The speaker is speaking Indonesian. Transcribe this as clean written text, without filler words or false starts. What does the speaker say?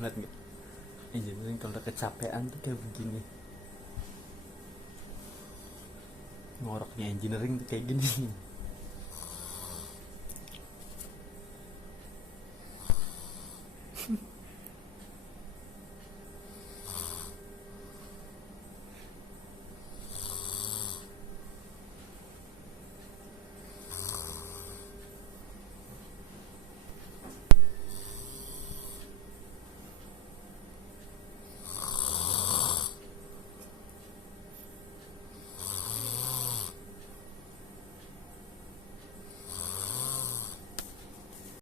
ngeliat nggak engineering kalau udah kecapean tuh kayak begini, ngoroknya engineering tuh kayak gini.